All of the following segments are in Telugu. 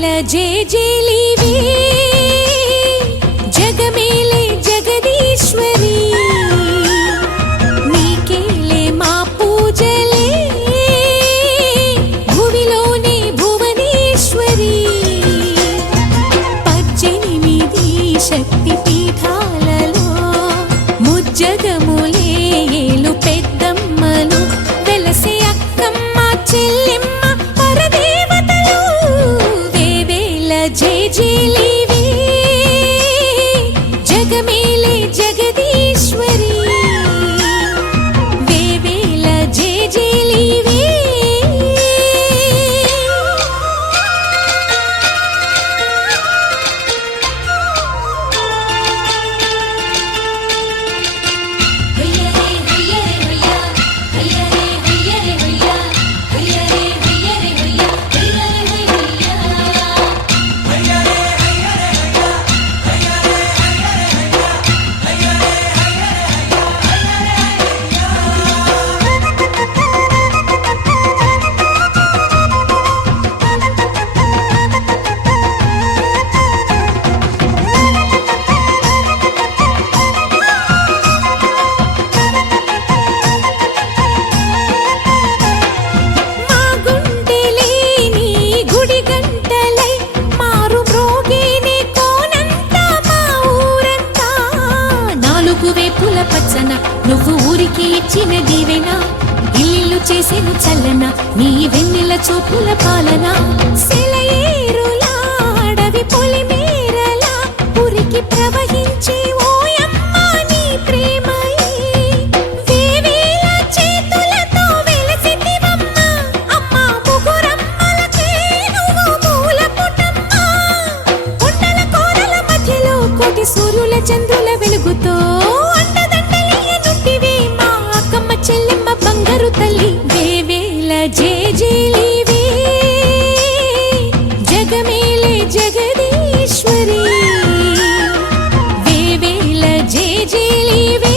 వేవేల జేజేలివే జగమేలే జగదీశ్వరి నీకేలే మా పూజలే భువిలోనే భువనేశ్వరి 18 శక్తి పీఠాలలో ముజ్జగములే ఏలు పెద్దమ్మలు వెలసే అక్కమ్మ చెల్లెమ్మ పరదేవతలు వేవేల జేజేలివే జగమేలే జగదీశ్వరి వేవేల జేజేలివే నువ్వు ఊరికి ఇచ్చిన దీవెన ఇల్లు చేసేను చల్లన నీ వెన్నెల చూపుల పాలన సెలయేరులా అడవి పొలిమేరలా ఊరికి ప్రవహించే ఓయమ్మ నీ ప్రేమయే వేవేల చేతులతో వెలసితివమ్మ అమ్మ ముగురమ్మలకే నువ్వు మూల పుటమ్మ కొండల కోరల మధ్యలో కోటి సూర్యుల చంద్రుల వెలుగుతో చెల్లెమ్మ బంగారు తల్లి వేవేల జేజేలివే జగమేలే జగదీశ్వరి వేవేల జేజేలివే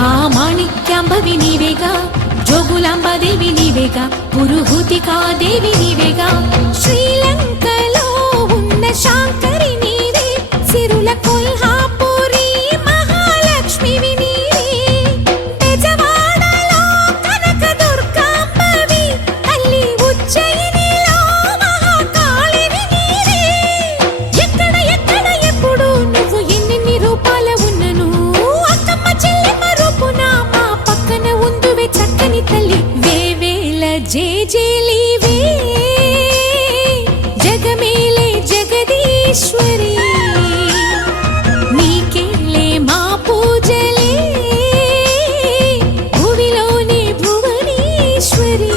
ఆ మాణిక్యాంబవి నీవేగా జోగులాంబాదేవి నీవేగా పురుహూతికా దేవి నీవేగా శ్రీలంకలో ఉన్న శాంకరి నీవే సిరుల కొల్హాపురి మహాలక్ష్మివి నీవే బెజవాడలో కనక దుర్గాంబవి తల్లి ఉజ్జయినిలో మహాకాళివి నీవే ఎక్కడ ఎక్కడ ఎప్పుడు నువ్వు ఎన్నెన్ని రూపాల ఉన్నను చక్కని తల్లి వేవేల జేజేలివే జగమేలే జగదీశ్వరి నీకేలే మా పూజలే భువిలోనే భువనేశ్వరి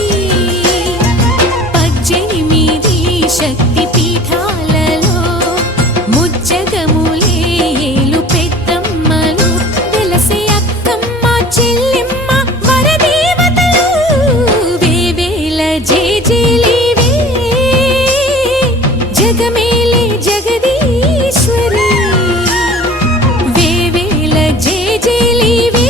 18 శక్తి పీఠాలలో ముజ్జగములే ఏలు పెద్దమ్మలు వెలసే అక్కమ్మ చెల్లెమ్మ జేజేలివే జగమేలే జగదీశ్వరి వేవేల జేజేలివే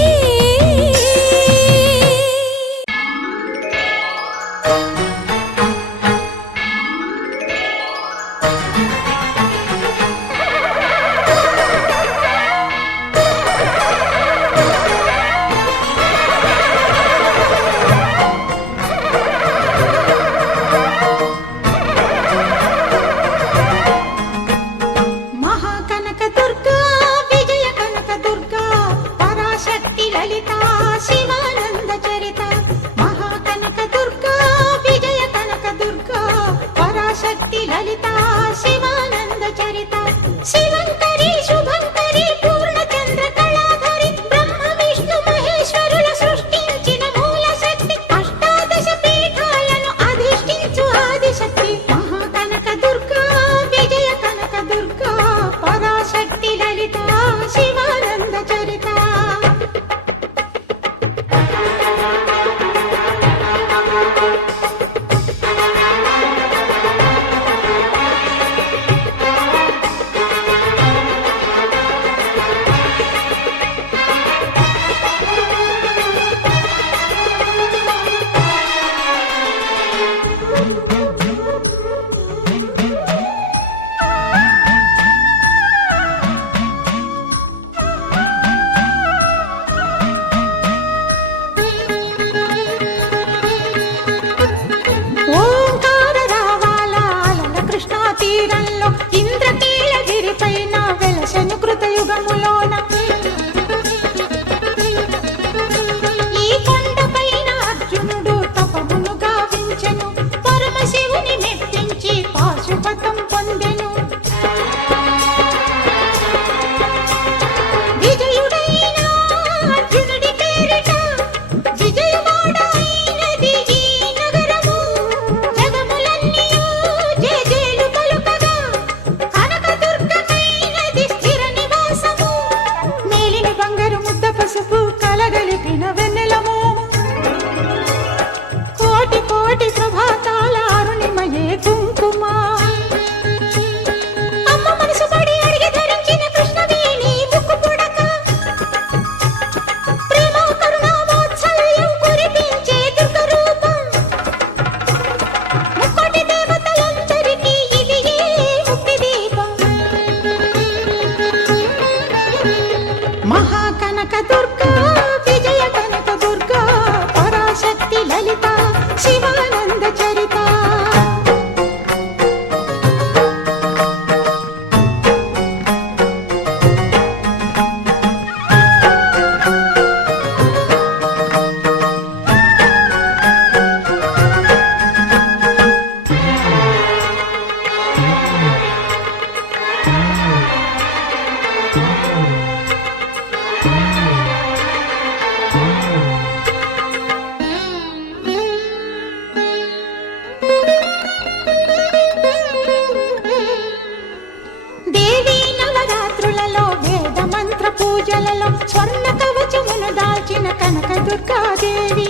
స్వర్ణ కవచమును దాల్చిన కనక దుర్గాదేవి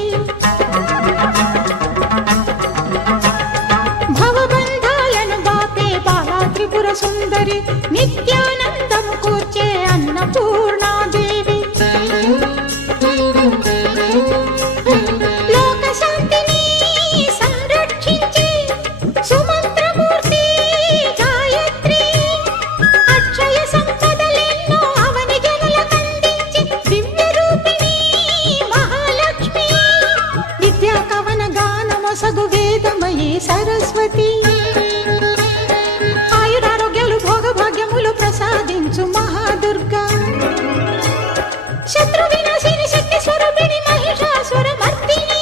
భవబంధాలను బాపే బాలా త్రిపుర సుందరి నిత్యానందము కూర్చే అన్నపూర్ణాదేవి లోక శాంతిని సంరక్షించే సుమంత్రమూర్తి గాయత్రి అక్షయ సంపదలెన్నో అవని జనులకందించి దివ్య రూపిణి మహాలక్ష్మి విద్యా కవన గానమొసగు వేదమయీ సరస్వతి ఆయురారోగ్యాలు భోగభాగ్యములు ప్రసాదించు మహాదుర్గా శత్రు వినాశిని శక్తి స్వరూపిణి మహిషాసుర మర్దిని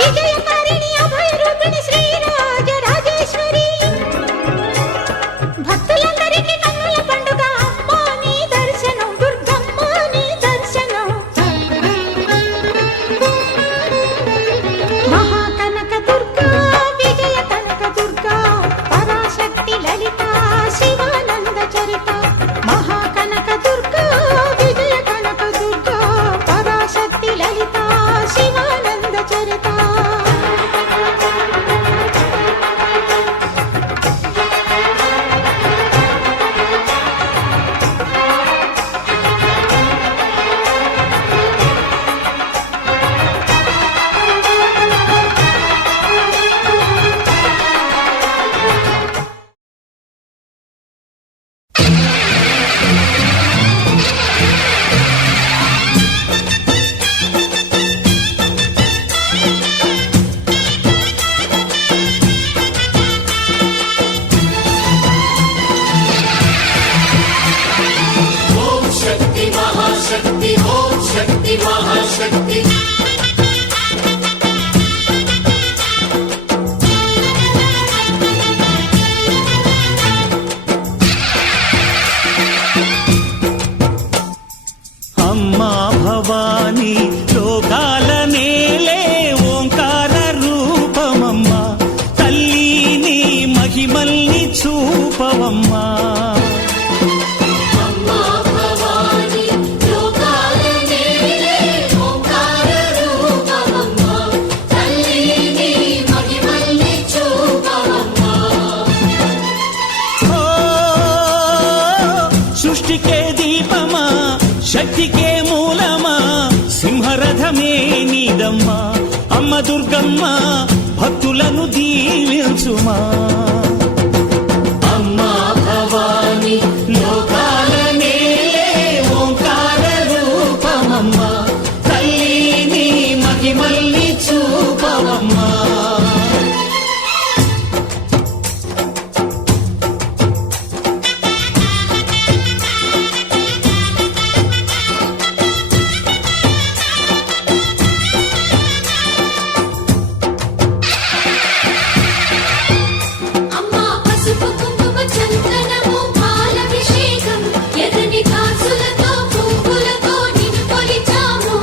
విజయకారిణి అభయ రూపిణి శ్రీరాజ రాజేశ్వరి భక్తులందరికీ కన్నుల పండుగ అమ్మా నీ దర్శనం దుర్గమ్మ నీ దర్శనం మహాకనక దుర్గా దుర్గమ్మ భక్తులను దీవించుమా. అమ్మా భవాని లోకాల నేలే ఓంకార రూపమమ్మ, తల్లిని మహిమల్ని చూపవమ్మా. అమ్మా పసుపు కుంకుమ చందనము పాలభిషేకం ఎర్రని కాసులతో పువ్వులతో నిన్ను కొలిచాము.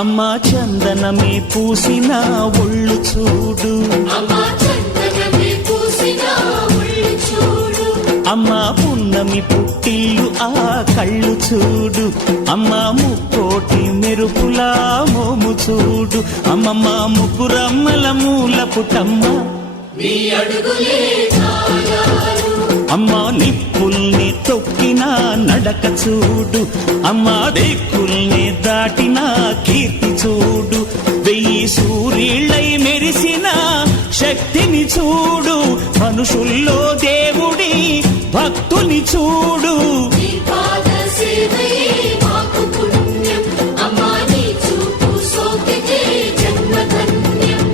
అమ్మా చందనమే పూసిన ఒళ్ళు చూడు, అమ్మా చందనమే పూసిన ఒళ్ళు చూడు. అమ్మా పున్నమి పుట్టిల్లు ఆ కళ్ళు చూడు, అమ్మా ముక్కోటి మెరుపులా మోము చూడు. అమ్మమ్మ ముగ్గురమ్మల మూల పుటమ్మ, నీ అడుగులే చాలారు. అమ్మా నిప్పుల్ని తొక్కిన నడక చూడు, అమ్మా దిక్కుల్ని దాటిన కీర్తి చూడు. 1000 సూర్యుళ్ళై మెరిసిన శక్తిని చూడు, మనుషుల్లో దేవుడి భక్తుని చూడు. నీ పాద సేవయే మాకు పుణ్యం, అమ్మా నీ చూపు సోకితే జన్మధన్యం.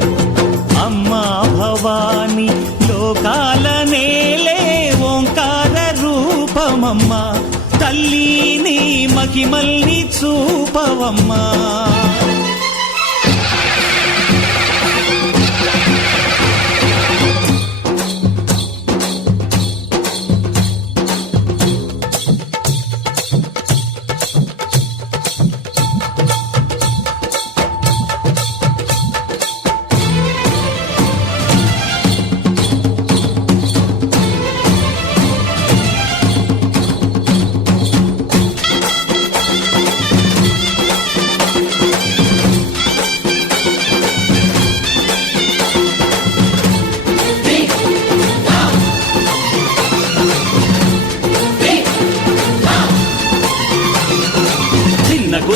అమ్మా భవాని లోకాల నేలే ఓంకార రూపమమ్మ, తల్లిని మహిమల్ని చూపవమ్మా.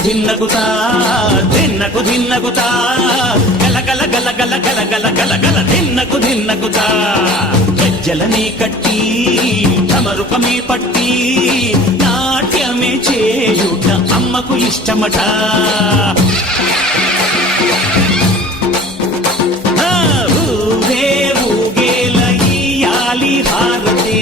ధిన్నగుతా ధిన్నగుతా గల గల గల గల గల గల గల గల ధిన్నగుతా. గజ్జలనే కట్టి తమరుపమే పట్టి నాట్యమే చేయుట అమ్మకు ఇష్టమట. ఊరే ఊగేల ఇయ్యాలి హారతి,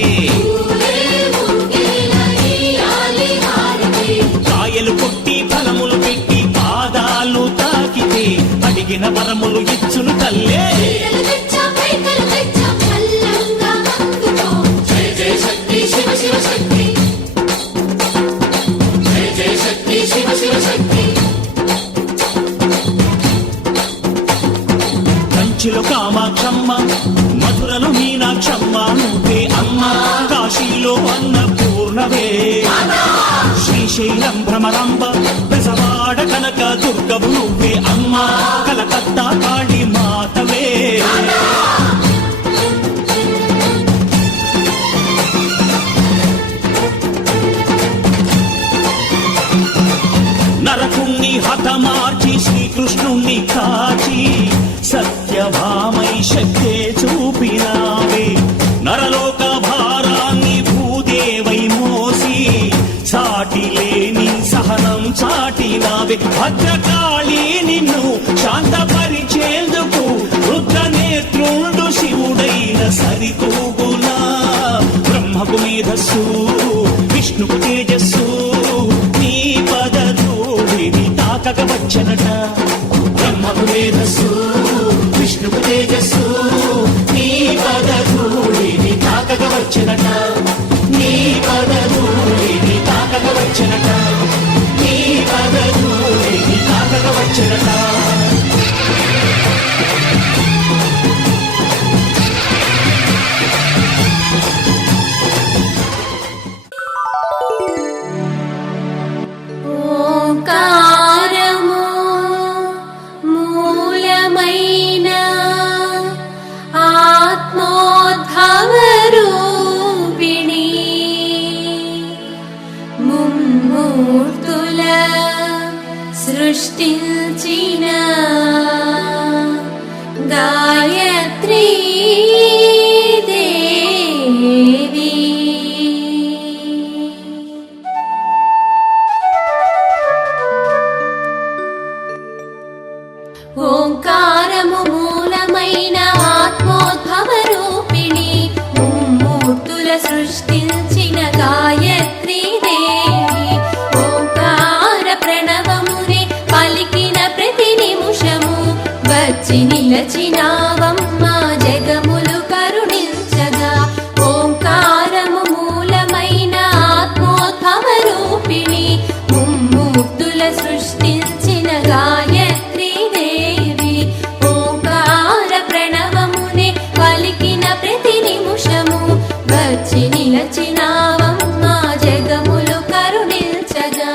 కాయలు కొట్టి ఫలములు పెట్టి పాదాలు తాకితే అడిగిన వరములు ఇచ్చును తల్లే. చీరలు తెచ్చాం, రేఖలు తెచ్చాం, చల్లంగా అందుకో. జయ జయ శక్తి శివ శివ శక్తి, జయ జయ శక్తి శివ శివ శక్తి. కంచిలో కామాక్షమ్మ, మధురలో మీనాక్షమ్మ నువ్వే అమ్మ, కాశీలో అన్నపూర్ణవే, శ్రీశైలం భ్రమరాంబ, బెజవాడ కనక దుర్గవు నువ్వే అమ్మ, కలకత్తా కాళీ మాతవే. నరకుణ్ణి హతమార్చి శ్రీకృష్ణుణ్ణి కాచి సత్యభామై శక్తే చూపినావే. నరలోక భారాన్ని భూదేవై మోసి సాటి లేని సహనం చాటినావే. భద్రకాళి నిన్ను శాంతపరిచేందుకు రుద్రనేత్రుండు శివుడైన సరితూగునా. బ్రహ్మకు మేధస్సు విష్ణుకు తేజస్సు, నీ పదధూళిని తాకక వచ్చనట. బ్రహ్మకు మేధస్సు విష్ణుకు తేజస్సు, నీ పదధూళిని తాకక వచ్చనట. నీ పదధూళిని తాకక వచ్చనట. నీ పదధూళిని తాకక వచ్చనట. ఓంకారము మూలమైన ఆత్మోద్భవ రూపిణి సృష్టించిన గాయత్రీ దేవి ఓంకారము మూలమైన ఆత్మోద్భవ రూపిణి ముమ్మూర్తుల సృష్టించిన గాయత్రీ దేవి ఓంకార ప్రణవమునే పలికిన ప్రతి నిమిషము వచ్చి నిలచినావమ్మ జగములు కరుణించగా ఓంకారము మూలమైన ఆత్మోద్భవ రూపిణి ముమ్మూర్తుల సృష్టించిన గాయత్రీ దేవి ఓంకార ప్రణవమునే పలికిన ప్రతి నిమిషము వచ్చి నిలచినావమ్మ జగములు కరుణించగా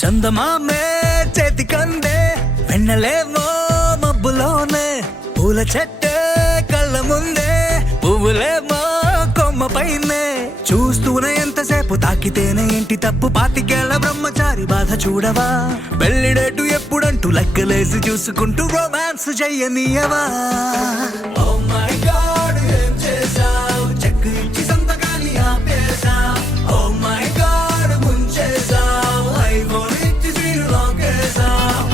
చందమామే చేతి కందే వెన్నలేమో మబ్బులోనే పూల చెట్టే కళ్ళ ముందే పువ్వులేమో కొమ్మ పైనే చూస్తూనే ఎంతసేపు తాకితేనే ఏంటి తప్పు పాతికేళ్ల బ్రహ్మచారి బాధ చూడవా పెళ్లిడేటు ఎప్పుడంటూ లెక్కలేసి చూసుకుంటూ రొమాన్స్ చెయ్యనీయవా Oh my God, ఏం చేశావ్? చెక్కు ఇచ్చి సంతకాన్ని ఆపేశావ్. Oh my God, ముంచేశావ్. ఐఫోన్ ఇచ్చి స్క్రీన్ లాగేశావ్.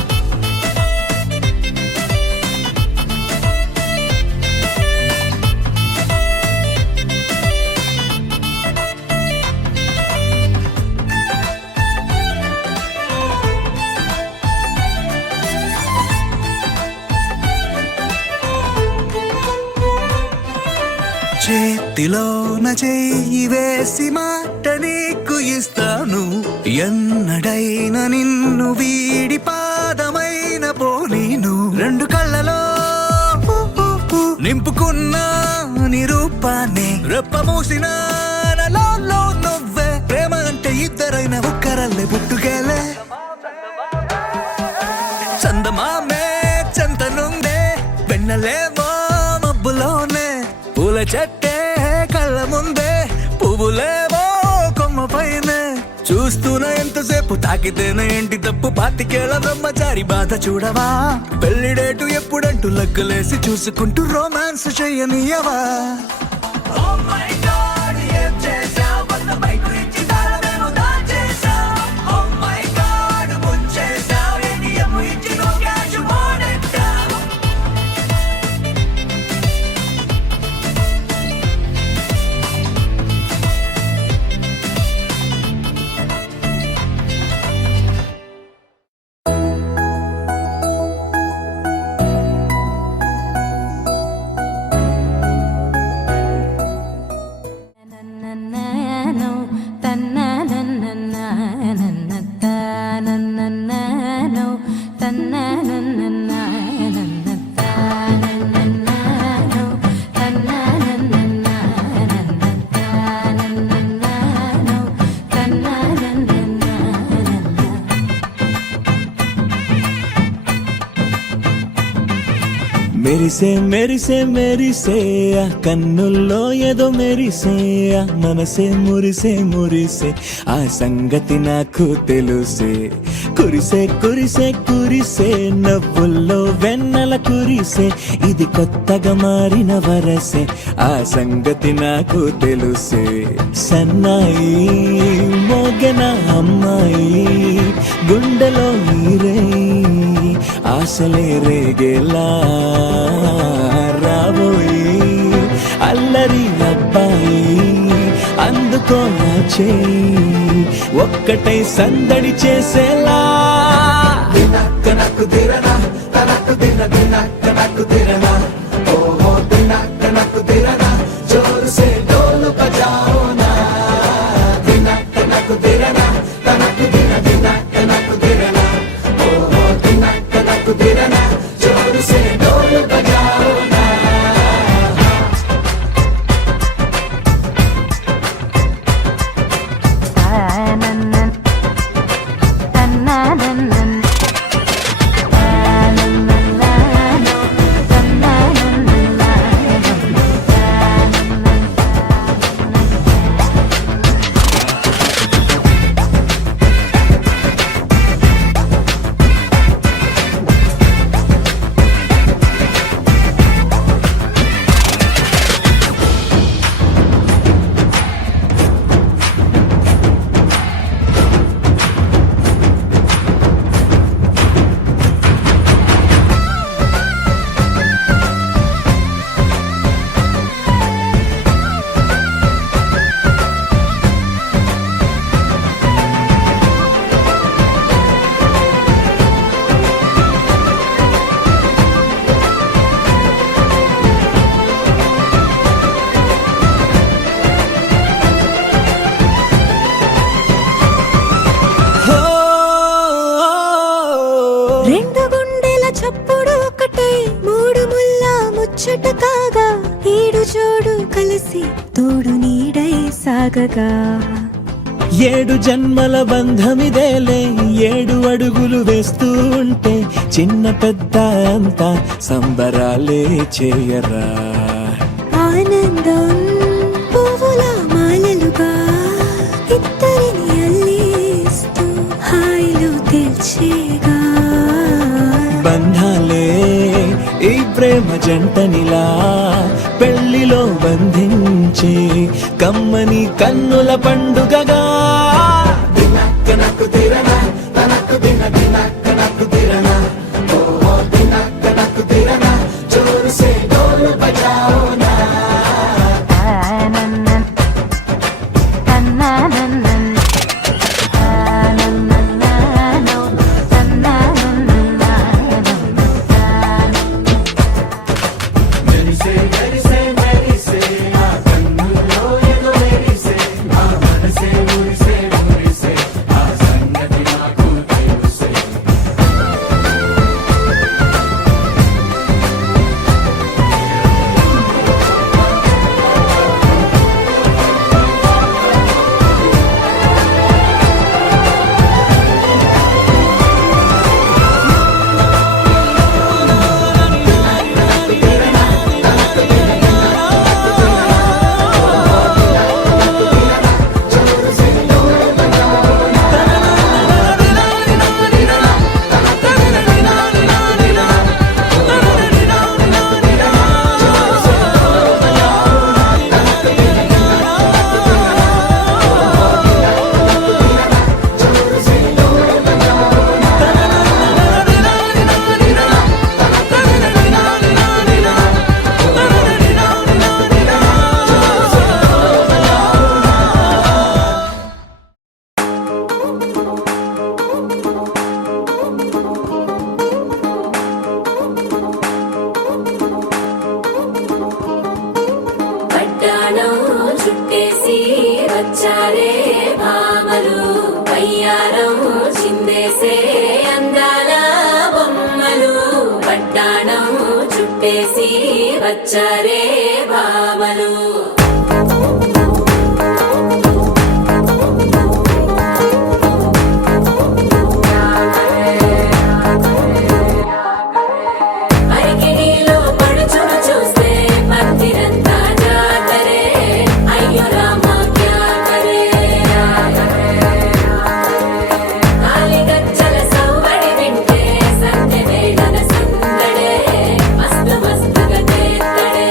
చేతిలోన చెయ్యి వేసి మాట నీకు ఇస్తాను ఎన్నడైనా నిన్ను వీడి పాదమైన పోనీను రెండు కళ్ళలో నింపుకున్న నిరూపాన్ని రెప్ప మూసిన నాలో నువ్వే ప్రేమ అంటే ఇద్దరైన ఒక్కరల్లే పుట్టుకేలే చందమామే చెంతనుందే వెన్నలేమో మబ్బులోనే పూల చెట్టే కళ్ళ ముందే పువ్వులేవో కొమ్మ పైనే చూస్తూనే ఎంతసేపు తాకితేనే ఏంటి తప్పు పాతికేళ్ల బ్రహ్మచారి బాధ చూడవా పెళ్లిడేటు ఎప్పుడంటూ లెక్కలేసి చూసుకుంటూ రొమాన్స్ చెయ్యనీయవా Oh my God, ఏం చేశావ్? వంద బైకు ఇచ్చి తాళమేమో దాచేశావ్. Oh my God, ముంచేశావ్. ATM ఇచ్చి no cash మోడెట్టావ్. మెరిసే మెరిసే మెరిసే ఆ కన్నుల్లో ఏదో మెరిసే ఆ మనసే మురిసే మురిసే ఆ సంగతి నాకు తెలుసే కురిసే కురిసే కురిసే నవ్వుల్లో వెన్నెల కురిసే ఇది కొత్తగా మారిన వరసే ఆ సంగతి నాకు తెలుసే సన్నాయి మోగన అమ్మాయి గుండెలో ఈరే ఆశలే రేగేలా రాబోయి అల్లరి అబ్బాయి అందుకో నా చేయి ఒక్కటై సందడి చేసేలా నాకు దిరనా తనకు దిన దినకు దిరనా ఓహో దినకు దిరనా జోరు సే డోలు బజాओ నా దినకు దిరనా తనకు దిన దినకు దిరనా ఓహో దినకు దిరనా జోరు సే డోలు బజాओ రెండు గుండెల చప్పుడు ఒకటై మూడు ముల్ల ముచ్చట కాగా ఏడు జోడు కలిసి తోడు నీడై సాగగా ఏడు జన్మల బంధమిదేలే ఏడు అడుగులు వేస్తూ ఉంటే చిన్న పెద్ద అంతా సంబరాలే చేయరా ఆనందం పువ్వుల మాలలుగా ఇద్దరిని అల్లేస్తూ హాయిలో తెల్చేగా బంధాలే ఈ ప్రేమ జంటనిలా పెళ్లిలో బంధించి కమ్మని కన్నుల పండుగగా దినక్క నక్కు తిరనా తనక్కు దిన దినక్క నక్కు తిరనా ఓ దినక్క నక్కు తిరనా జోరు సే డోలు బజాओ నా మెరిసే మెరిసే మెరిసే ఆ కన్నుల్లో ఏదో మెరిసే ఆ మనసే మురిసే మురిసే ఆ సంగతి నాకు తెలుసే పట్టాణం చుట్టేసి వచ్చారే భామలు పయ్యారం చిందేసే అందాల బొమ్మలు పట్టాణం చుట్టేసి వచ్చారే భామలు అరికిడిలో పడుచును చూస్తే పందిరంతా జాతరే అయ్యో రామా క్యా కరే కాలిగజ్జల సవ్వడి వింటే సందె వేళల సందడే మస్తు మస్తుగా చేత్తడే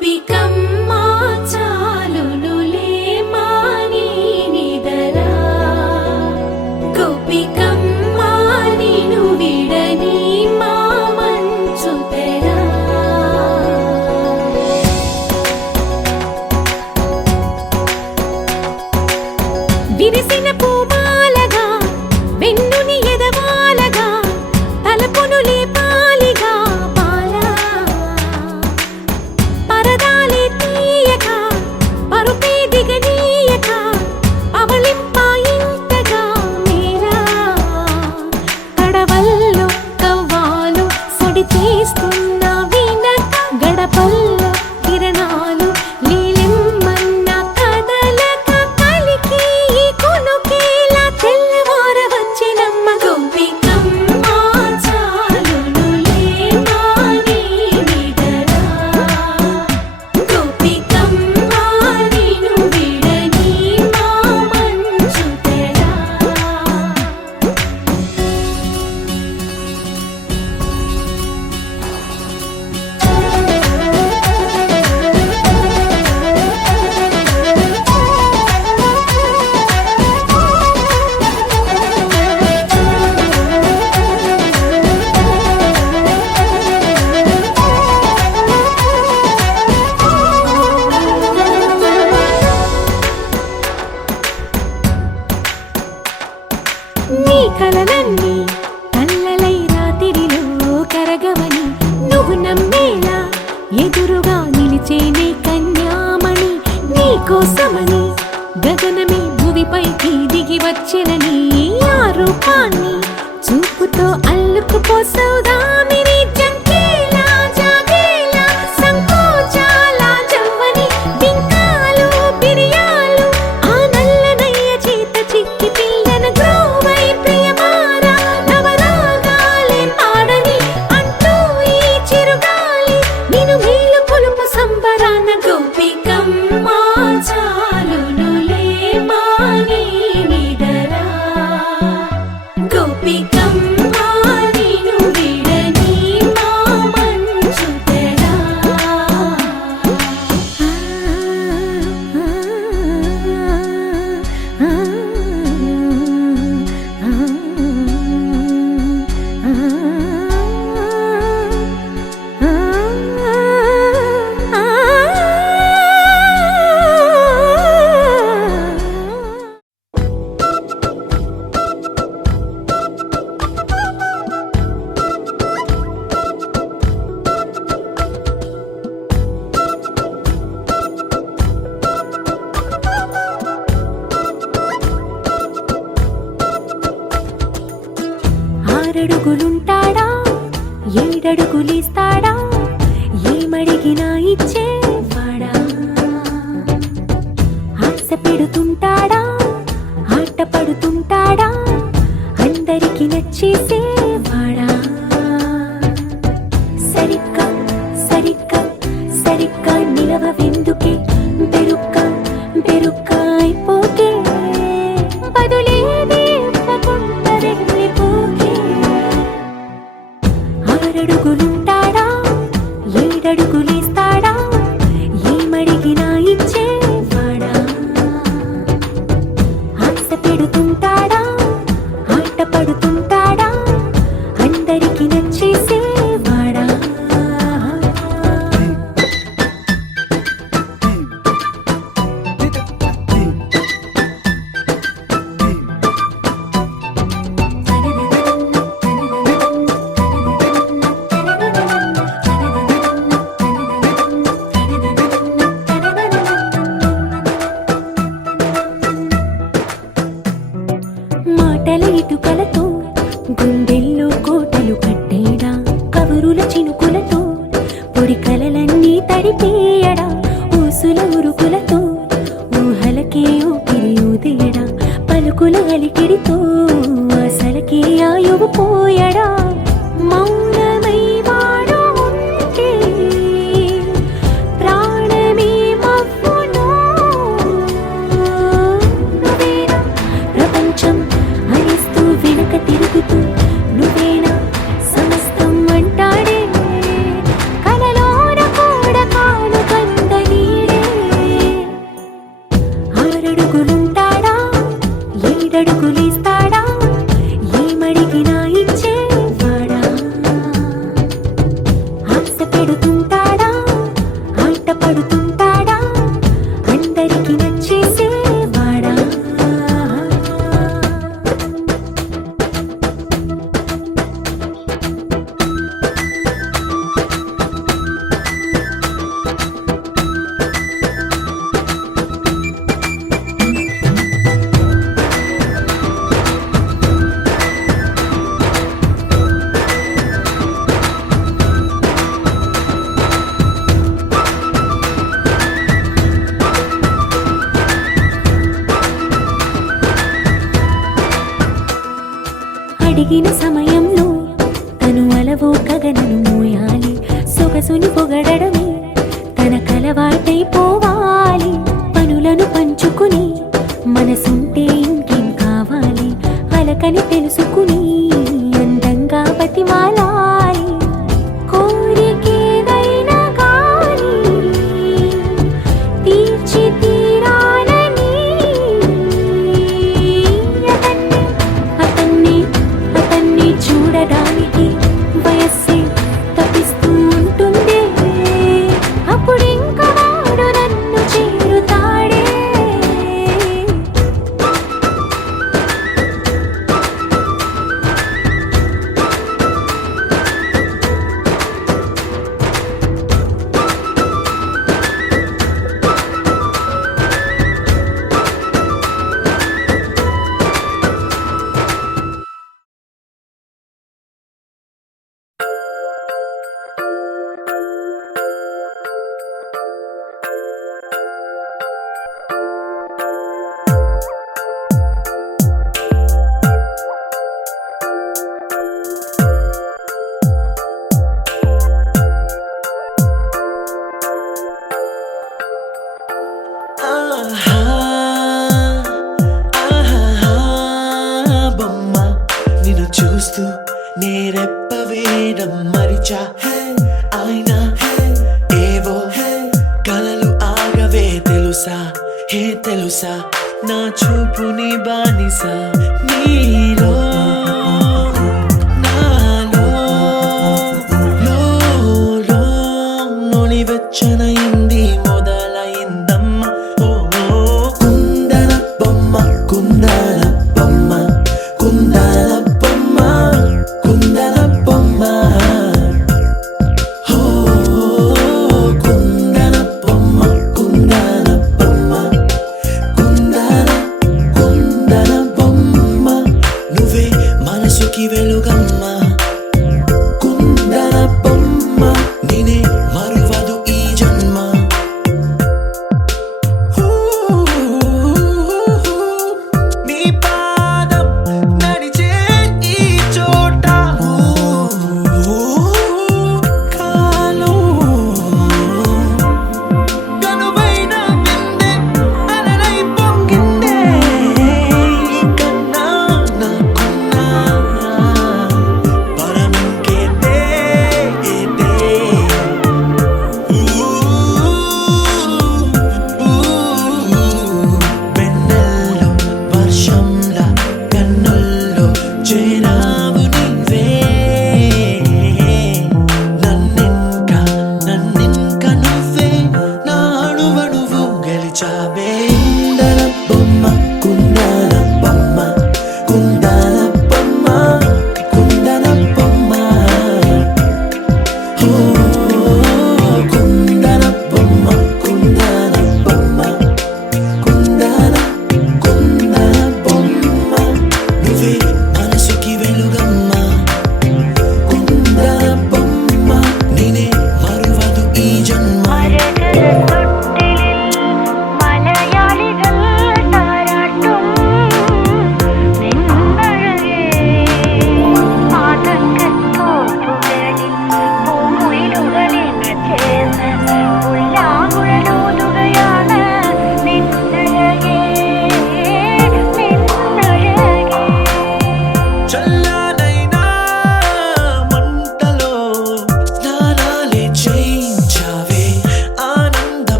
గోపికమ్మ చాలునులే మాని నిదరా గోపికమ్మ నిను విడని మా మంచు తెరా విరిసిన పూమాలగా వెన్నుని ఎదవాలగా తలపును లేపాలిగా బాలా పరదాలే తీయక పరుపే దిగనీయక అవలింపాయింతగా మీరా కడవల్లో కవ్వాలు సడి చేస్తున్న వినత గడపల్లో కిరణాలు లీలెమ్మన్న కదలక కలికి ఈ కొనుకేలా తెల్లవార వచ్చినమ్మ గోపికమ్మ చాలునులే మాని నిదరా గోపికమ్మ నిను విడని మా మంచు తెరా నీ కలలన్నీ కల్లలై రాత్రిలో కరగవని నువ్వు నమ్మేలా ఎదురుగా నిలిచేనే కన్యామణి నీ కోసమని గగనమే భువిపైకి దిగి వచ్చెనని ఆ రూపాన్ని చూపుతో అల్లుకుపోసౌదామిని జంకేలా జాగేలా సంకోచాల జవ్వని బింకాలు బిరియాలు ఆ నల్లనయ్య చేత చిక్కి పిల్లన గ్రోవై ప్రియమారా నవరాగాలే పాడని అంటూ ఈ చిరుగాలి నిను మేలు కొలుపు సంబరాన గోపికమ్మ చాలునులే మాని నిదరా గోపికమ్మ నిను విడని మా మంచు తెరా ఆరడుగులుంటాడా ఏడడుగులిస్తాడా ఏమడిగినా ఇచ్చేవాడా ఆశ పెడుతుంటాడా ఆట పడుతుంటాడా అందరికి నచ్చేసేవాడా సరిగ్గా సరిగ్గా సరిగ్గా నిలవవెందుకే బెరుక్క బెరుక్క అయిపోకే బదులేదే ఇవ్వకుండా వెళ్ళిపోకే ఆరడుగులుంటాడా ఏడడుగులేస్తాడా ఏమడిగినా ఇచ్చేవాడా ఆశ పెడుతుంటాడా ఆట పడుతుంటాడా అందరికి నచ్చేసేవాడా అడిగిన సమయంలో తను అలవో గగనను మోయాలి సొగసుని పొగడమే తన కలవాటైపోవాలి పనులను పంచుకుని మనసుంటే ఇంకేం కావాలి అలకని తెలుసుకుని అందంగా బతిమాలాలి కోరికేదైనా కానీ తీర్చి తీరాలని అతన్ని చూడడానికి వయస్సే తప్పిస్తూ ఉంటుంది అప్పుడింకా వాడు నన్ను చేరుతాడే ఆహా, ఆహా, బొమ్మ నిన్ను చూస్తూ నేరెప్ప వేయడం మరిచా అయినా ఏవో కలలు ఆగవే తెలుసా హే తెలుసా నా చూపుని బానిసా నీలో నాలో లో నొలివెచ్చనైంది మొదలైందమ్మ ఓ కుందన బొమ్మ కుందన బొమ్మ కుందన బొమ్మ కుందన బొమ్మ ఓ కుందన బొమ్మ కుందన బొమ్మ కుందన బొమ్మ నువ్వే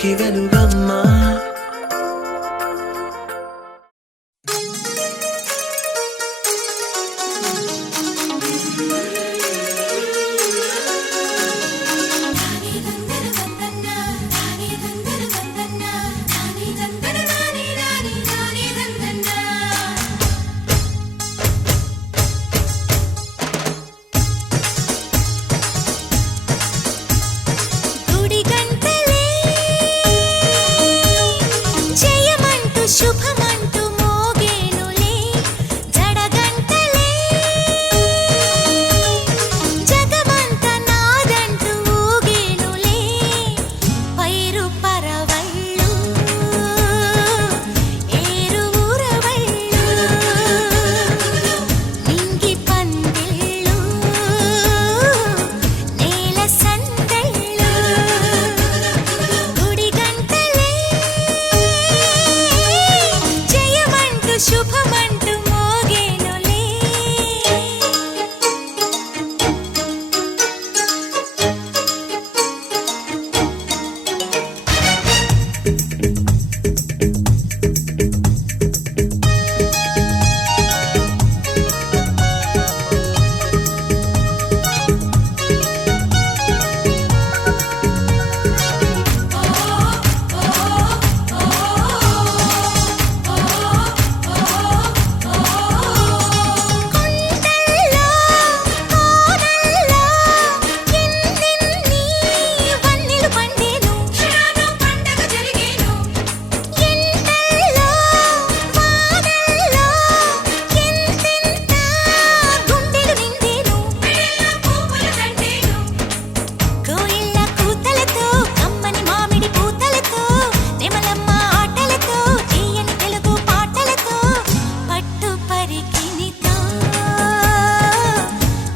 కంటికి వెలుగమ్మా గుడి గంటలే జయమంటూ శుభమంటూ మోగేనులే జడగంటలే జగమంత నాదంటూ ఊగేనులే పైరు పరవళ్ళు ఏరు ఊరవళ్ళు నింగి పందిళ్ళు నేల సందళ్ళు గుడి గంటలే జయమంటూ శుభమంటూ మోగేనులే కొండల్లో కోనల్లో ఎన్నెన్ని వన్నెలు పండేను పండగ జరిగేను ఎండల్లో వానల్లో ఎంతెంత గుండెలు నిండేను పువ్వులు దండేను కోయిళ్ళ కూతలతో కమ్మని మామిడి పూతలతో నెమలమ్మ ఆటలతో తీయని తెలుగు పాటలతో పట్టు పరికినితో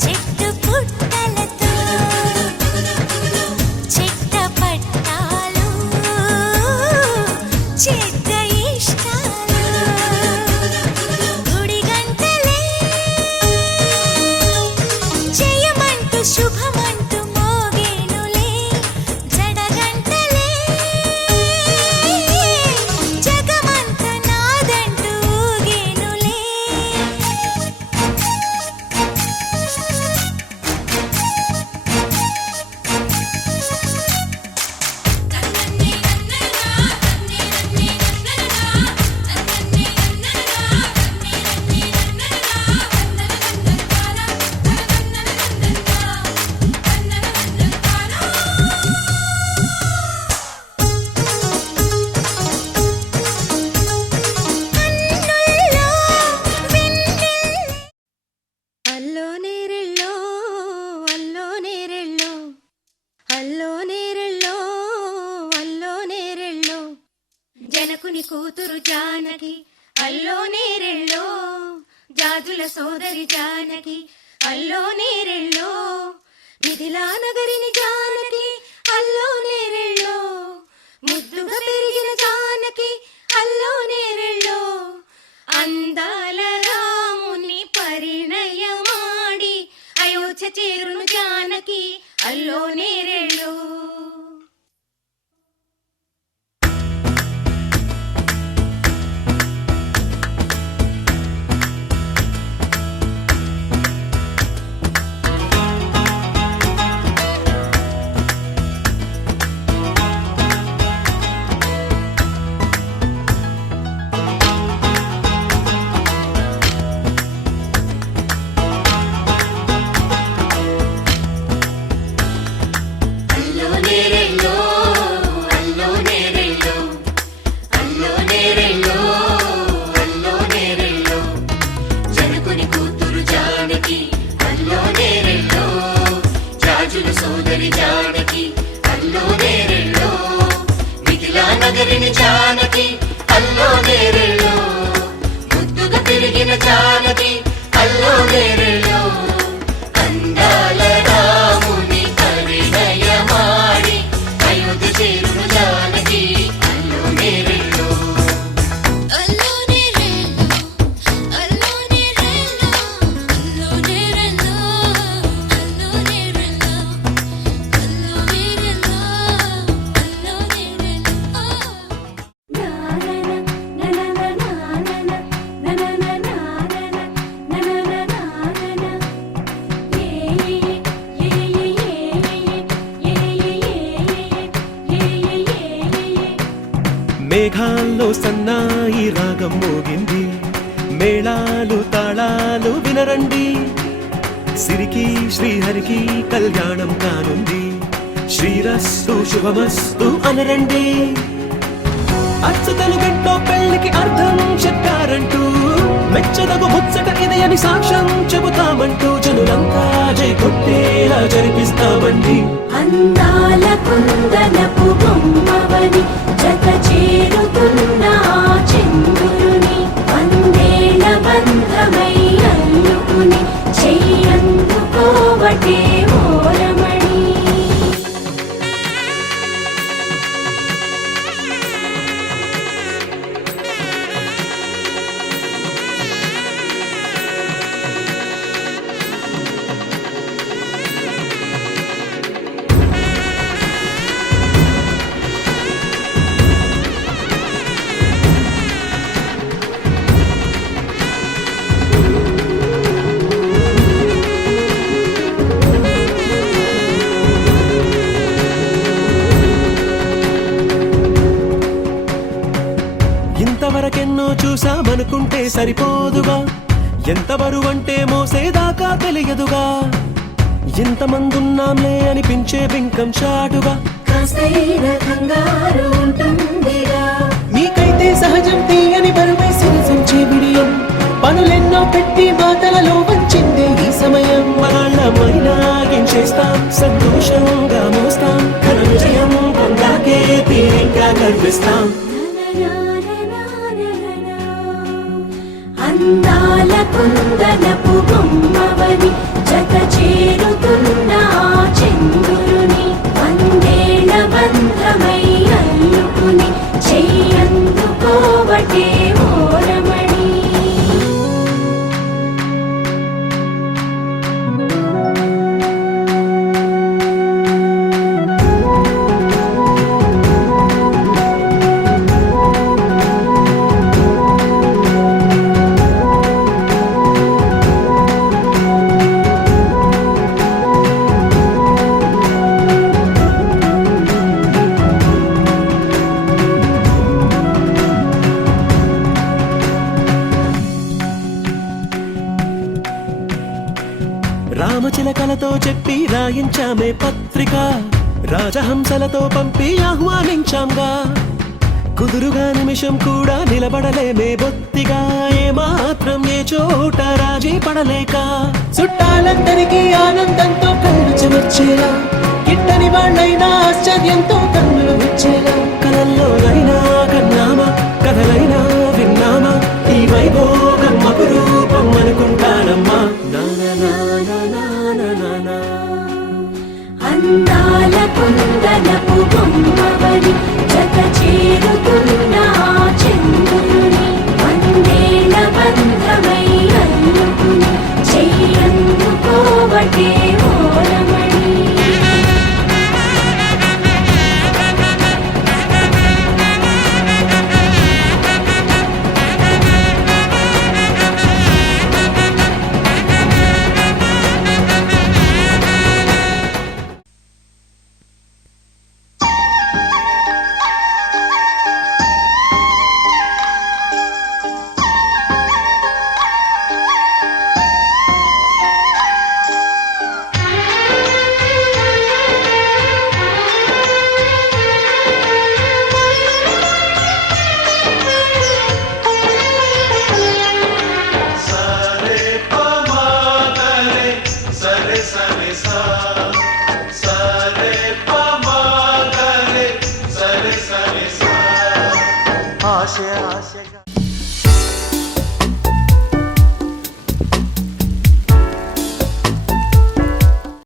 చెట్టు పుట్టలతో చెట్ట పట్టాలు చెడ్డ ఇష్టాలు గుడి గంటలే జయమంటూ శుభమంటూ మోగేనులే జడగంటలే జగమంత నాదంటూ ఊగేనులే కన్నుల్లో వెన్నెల అల్లో నేరెళ్ళో అల్లో నేరెళ్ళో అల్లో నేరెళ్ళో అల్లో నేరెళ్ళో జనకుని కూతురు జానకి అల్లో నేరెళ్ళో జాజుల సోదరి జానకి అల్లో నేరెళ్ళో మిథిలా నగరిని జానకి అల్లో నేరెళ్ళో ముద్దుగా పెరిగిన జానకి అల్లో నేరెళ్ళో అందాల రాముని పరిణయమాడి అయోధ్య చేరును జానకి అల్లో నేరెళ్ళో నగరిని జానకి అల్లో నేరెళ్ళో ముద్దుగా పెరిగిన జానకి అల్లో నేరెళ్ళో అందాల రాముని పరిణయమాడి అయోధ్య చేరును జానకి అల్లో నేరెళ్ళో అల్లో నేరెళ్ళో అల్లో నేరెళ్ళో అల్లో నేరెళ్ళో అల్లో నేరెళ్ళో అల్లో నేరెళ్ళో అల్లో నేరెళ్ళో మేఘాల్లో సన్నాయి రాగం మోగింది, మేళాలు తాళాలు వినరండి, సిరికి శ్రీహరికి కళ్యాణం కానుంది, శ్రీరస్తు శుభమస్తు అనరండి. అచ్చతలు గంటో పెళ్లికి అర్థం చెప్పారంటూ, మెచ్చదగు ముచ్చట ఇది అని సాక్ష్యం చెబుతామంటూ, జనులంతా జై కొట్టేలా జరిపిస్తామండి. అందాల కుందనపు బొమ్మవని జత చేరుతున్న ఆ చంద్రుని, వందేళ్ల బంధమై అల్లుకుని చెయ్యందుకోవటే ఓరమణి. ఇంతవరకెన్నో చూసామనుకుంటే సరిపోదుగా, ఎంత బరువంటే మోసేదాకా తెలియదుగా, ఇంతమందున్నాంలే అనిపించే బింకం చాటుగా, కాస్తైన కంగారు ఉంటుందిగా. మీకైతే సహజం తీయని బరువే సిరసించే బిడియం, పనులెన్నో పెట్టి మాటలలో వంచిందే ఈ సమయం. మనాళ్ళమైనా గించేస్తాం, సంతోషంగా మోస్తాం, ఘన విజయం పొందాకే తీరిగ్గా కనిపిస్తాం. అందాల కుందనపు బొమ్మవని జత చేరుతున్న ఆ చంద్రుని, వందేళ్ల బంధమై అల్లుకుని చెయ్యందుకోవటే ఓరమణి. రామచిలకలతో చెప్పి రాయించామే పత్రిక, రాజహంసలతో పంపి ఆహ్వానించాంగా, కుదురుగా నిమిషం కూడా నిలబడలేమే బొత్తిగా, ఏమాత్రం ఏ చోట రాజీ పడలేక, చుట్టాలందరికీ ఆనందంతో కళ్ళు చెమర్చేలా, గిట్టని వాళ్ళైనా ఆశ్చర్యంతో కన్నులు వచ్చేలా, కలల్లోనైనా కన్నామా, కథలైనా విన్నామా, ఈ వైభోగం అపురూపం అనుకుంటానమ్మా. అందాల కుందనపు బొమ్మవని జత చేరుతున్న ఆ చంద్రుని, వందేళ్ల బంధమై అల్లుకుని చెయ్యందుకోవటే ఓరమణి. ఆశ ఆశగా